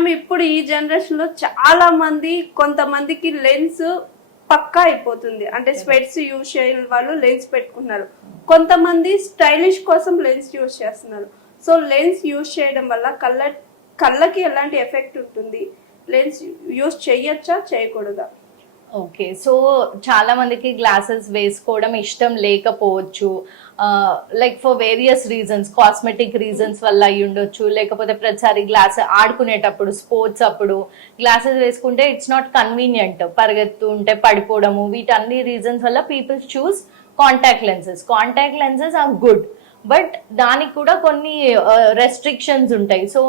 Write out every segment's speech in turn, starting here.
Ma'am ఇప్పుడు ఈ generation లో చాలా మంది, కొంతమందికి లెన్స్ పక్కా అయిపోతుంది, అంటే స్పెట్స్ యూజ్ చేయని వాళ్ళు లెన్స్ పెట్టుకున్నారు, కొంతమంది స్టైలిష్ కోసం లెన్స్ యూజ్ చేస్తున్నారు. సో లెన్స్ యూజ్ చేయడం వల్ల కళ్ళకి ఎలాంటి ఎఫెక్ట్ ఉంటుంది, లెన్స్ యూజ్ చేయొచ్చా చేయకూడదా? ఓకే, సో చాలా మందికి గ్లాసెస్ వేసుకోవడం ఇష్టం లేకపోవచ్చు, like for various reasons, cosmetic reasons వల్ల అయి ఉండొచ్చు, లేకపోతే ప్రతిసారి గ్లాస్ ఆడుకునేటప్పుడు స్పోర్ట్స్ అప్పుడు గ్లాసెస్ వేసుకుంటే ఇట్స్ నాట్ కన్వీనియంట్, పరిగెత్తుంటే పడిపోవడము, వీటన్ని రీజన్స్ వల్ల people choose contact lenses. Contact lenses are good, but దానికి కూడా కొన్ని రెస్ట్రిక్షన్స్ ఉంటాయి. So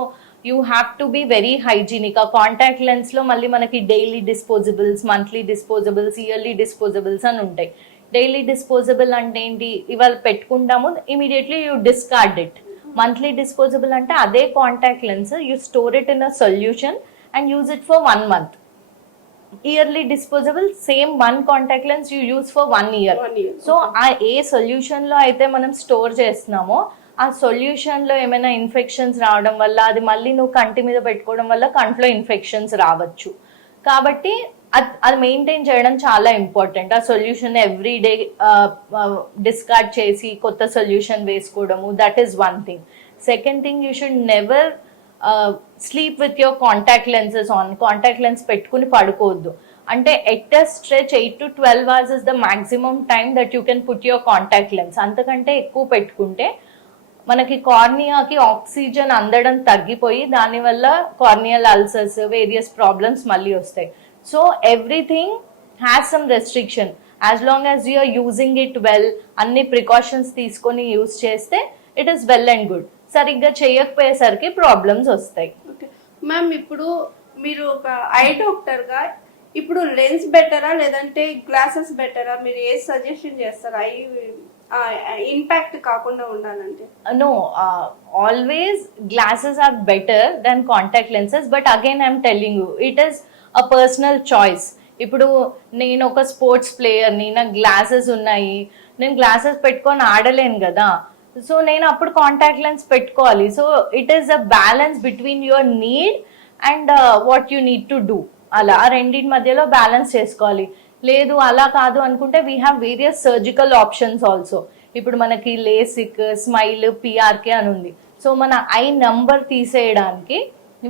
you have to be very hygienic. ఆ కాంటాక్ట్ లెన్స్ లో మళ్ళీ మనకి daily disposables, monthly disposables, yearly disposables అని ఉంటాయి. డైలీ డిస్పోజబుల్ అంటే ఏంటి, ఇవాళ పెట్టుకుంటాము immediately you discard it. Monthly disposable అంటే అదే contact lens you store it in a solution and use it for 1 month. Yearly disposable same 1 contact lens you use for 1 year. So ఆ a solution లో అయితే మనం store చేస్తున్నామో ఆ solution లో ఏమైనా ఇన్ఫెక్షన్స్ రావడం వల్ల, అది మళ్ళీ నువ్వు కంటి మీద పెట్టుకోవడం వల్ల కంట్లో ఇన్ఫెక్షన్స్ రావచ్చు. కాబట్టి అది మెయింటైన్ చేయడం చాలా ఇంపార్టెంట్. ఆ సొల్యూషన్ ఎవ్రీ డే డిస్కార్డ్ చేసి కొత్త సొల్యూషన్ వేసుకోవడము, that is 1 thing. Second thing, you should never sleep with your contact lenses on. Contact lens పెట్టుకుని పడుకోవద్దు. అంటే at a stretch 8 to 12 hours is the maximum time that you can put your contact lens. అంతకంటే ఎక్కువ పెట్టుకుంటే మనకి కార్నియాకి oxygen అందడం తగ్గిపోయి దానివల్ల కార్నియల్ అల్సర్స్, వేరియస్ ప్రాబ్లమ్స్ మళ్ళీ వస్తాయి. So everything has some restriction. As long as you're using it well, అన్ని ప్రికాషన్స్ తీసుకొని యూజ్ చేస్తే it is well and good. సరిగ్గా చేయకపోయేసరికి ప్రాబ్లమ్స్ వస్తాయి. మ్యామ్, ఇప్పుడు మీరు ఒక ఐ డాక్టర్ గా ఇప్పుడు లెన్స్ బెటరా లేదంటే గ్లాసెస్ బెటరా, మీరు ఏ సజెషన్ చేస్తారు ఐ ఇంపాక్ట్ కాకుండా ఉండాలంటే? No, always glasses are better than contact lenses, but again I'm telling you it is a personal choice. ఇప్పుడు నేను ఒక స్పోర్ట్స్ ప్లేయర్ని, నాకు గ్లాసెస్ ఉన్నాయి, నేను గ్లాసెస్ పెట్టుకొని ఆడలేను కదా, సో నేను అప్పుడు కాంటాక్ట్ లెన్స్ పెట్టుకోవాలి. So it is a balance between your need and what you need to do. అలా ఆ రెండింటి మధ్యలో బ్యాలెన్స్ చేసుకోవాలి. లేదు అలా కాదు అనుకుంటే we have various surgical options also. ఇప్పుడు మనకి లేసిక్, స్మైల్, పిఆర్కే అని ఉంది. సో మన ఐ నంబర్ తీసేయడానికి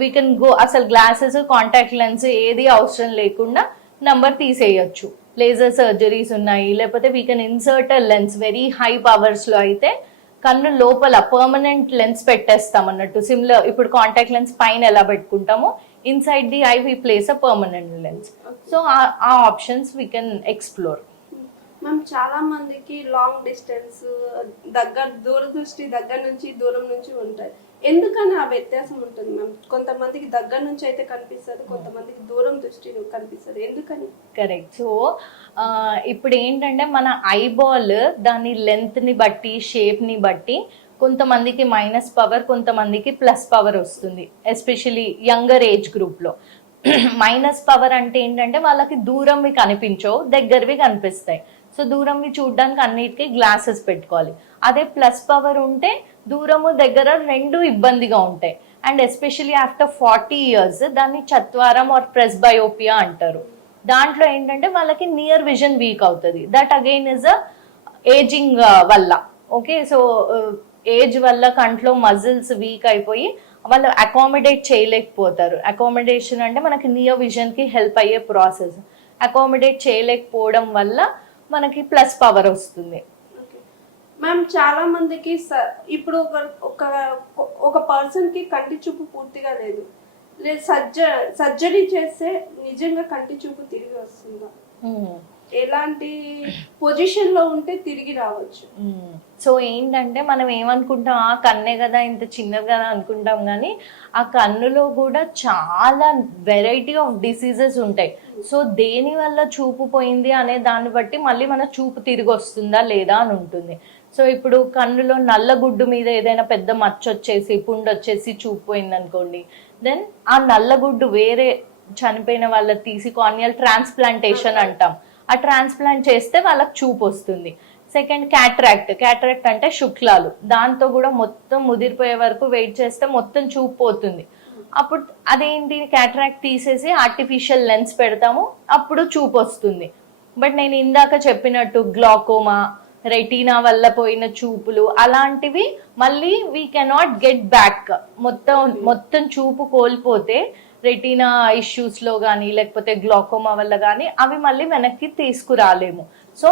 వీ కెన్ గో, అసలు గ్లాసెస్, కాంటాక్ట్ లెన్స్ ఏది అవసరం లేకుండా నంబర్ తీసేయచ్చు. లేజర్ సర్జరీస్ ఉన్నాయి, లేకపోతే we can insert lens. Very high powers లో అయితే కన్ను లోపల పర్మనెంట్ లెన్స్ పెట్టేస్తాం అన్నట్టు. సిమిలర్ ఇప్పుడు కాంటాక్ట్ లెన్స్ పైన ఎలా పెట్టుకుంటామో inside the eye we place a permanent lens. So our options we can explore. Ma'am, చాలా మందికి లాంగ్ డిస్టెన్స్, దూరదృష్టి దగ్గర నుంచి దూరం నుంచి ఉంటాయి. ఎందుకని ఆ వ్యత్యాసం ఉంటుంది మ్యామ్? కొంతమందికి దగ్గర నుంచి అయితే కనిపిస్తుంది, కొంతమందికి దూరం దృష్టి కనిపిస్తుంది, ఎందుకని? కరెక్ట్. సో ఇప్పుడు ఏంటంటే మన ఐబాల్ దాని లెంత్ ని బట్టి, షేప్ ని బట్టి కొంతమందికి మైనస్ పవర్, కొంతమందికి ప్లస్ పవర్ వస్తుంది, ఎస్పెషలీ యంగర్ ఏజ్ గ్రూప్లో. మైనస్ పవర్ అంటే ఏంటంటే వాళ్ళకి దూరంవి కనిపించవు, దగ్గరవి కనిపిస్తాయి. సో దూరంవి చూడడానికి అన్నిటికీ గ్లాసెస్ పెట్టుకోవాలి. అదే ప్లస్ పవర్ ఉంటే దూరము దగ్గర రెండు ఇబ్బందిగా ఉంటాయి. అండ్ ఎస్పెషలీ ఆఫ్టర్ 40 years దాన్ని చత్వారం ఆర్ ప్రెస్బయోపియా అంటారు. దాంట్లో ఏంటంటే వాళ్ళకి నియర్ విజన్ వీక్ అవుతుంది. That again is a ageing వల్ల. ఓకే, సో ఏజ్ వల్ల కంట్లో మజిల్స్ వీక్ అయిపోయి వాళ్ళు అకామిడేట్ చేయలేకపోతారు. అకామిడేషన్ అంటే మనకి నియర్ విజన్ కి హెల్ప్ అయ్యే ప్రాసెస్. అకామిడేట్ చేయలేకపోవడం వల్ల మనకి ప్లస్ పవర్ వస్తుంది. మ్యామ్, చాలా మందికి ఇప్పుడు ఒక పర్సన్ కి కంటి చూపు పూర్తిగా లేదు, సర్జరీ చేస్తే నిజంగా కంటి చూపు తిరిగి వస్తుందా? ఎలాంటి పొజిషన్ లో ఉంటే తిరిగి రావచ్చు? సో ఏంటంటే మనం ఏమనుకుంటాం, ఆ కన్నే కదా, ఇంత చిన్నది కదా అనుకుంటాం, కానీ ఆ కన్నులో కూడా చాలా వెరైటీ ఆఫ్ డిసీజెస్ ఉంటాయి. సో దేని వల్ల చూపు పోయింది అనే దాన్ని బట్టి మళ్ళీ మన చూపు తిరిగి వస్తుందా లేదా అని ఉంటుంది. సో ఇప్పుడు కన్నులో నల్లగుడ్డు మీద ఏదైనా పెద్ద మచ్చ వచ్చేసి, పుండు వచ్చేసి చూపు పోయింది అనుకోండి, దెన్ ఆ నల్లగుడ్డు వేరే చనిపోయిన వాళ్ళకి తీసి కార్నియల్ ట్రాన్స్ప్లాంటేషన్ అంటాం. ఆ ట్రాన్స్ప్లాంట్ చేస్తే వాళ్ళకి చూపు వస్తుంది. సెకండ్ క్యాటరాక్ట్ అంటే శుక్లాలు, దాంతో కూడా మొత్తం ముదిరిపోయే వరకు వెయిట్ చేస్తే మొత్తం చూపు పోతుంది. అప్పుడు అదేంటి క్యాటరాక్ట్ తీసేసి ఆర్టిఫిషియల్ లెన్స్ పెడతాము, అప్పుడు చూపు వస్తుంది. బట్ నేను ఇందాక చెప్పినట్టు గ్లాకోమా, రెటీనా వల్ల పోయిన చూపులు అలాంటివి మళ్ళీ వీ కెనాట్ గెట్ బ్యాక్. మొత్తం చూపు కోల్పోతే రెటీనా ఇష్యూస్లో కానీ లేకపోతే గ్లాకోమా వల్ల కానీ అవి మళ్ళీ వెనక్కి తీసుకురాలేము. సో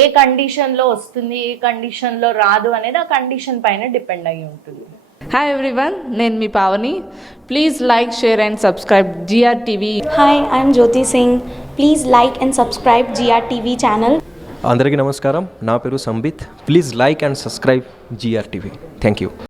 ఏ కండిషన్లో వస్తుంది, ఏ కండిషన్లో రాదు అనేది ఆ కండిషన్ పైన డిపెండ్ అయి ఉంటుంది. హాయ్ ఎవ్రీవన్, నేను మీ Pavani. Please like, share and subscribe GRTV. Hi, I'm Jyoti Singh. Please like and subscribe GRTV channel. అందరికీ నమస్కారం, నా పేరు Sambit. Please like and subscribe GRTV. Thank you.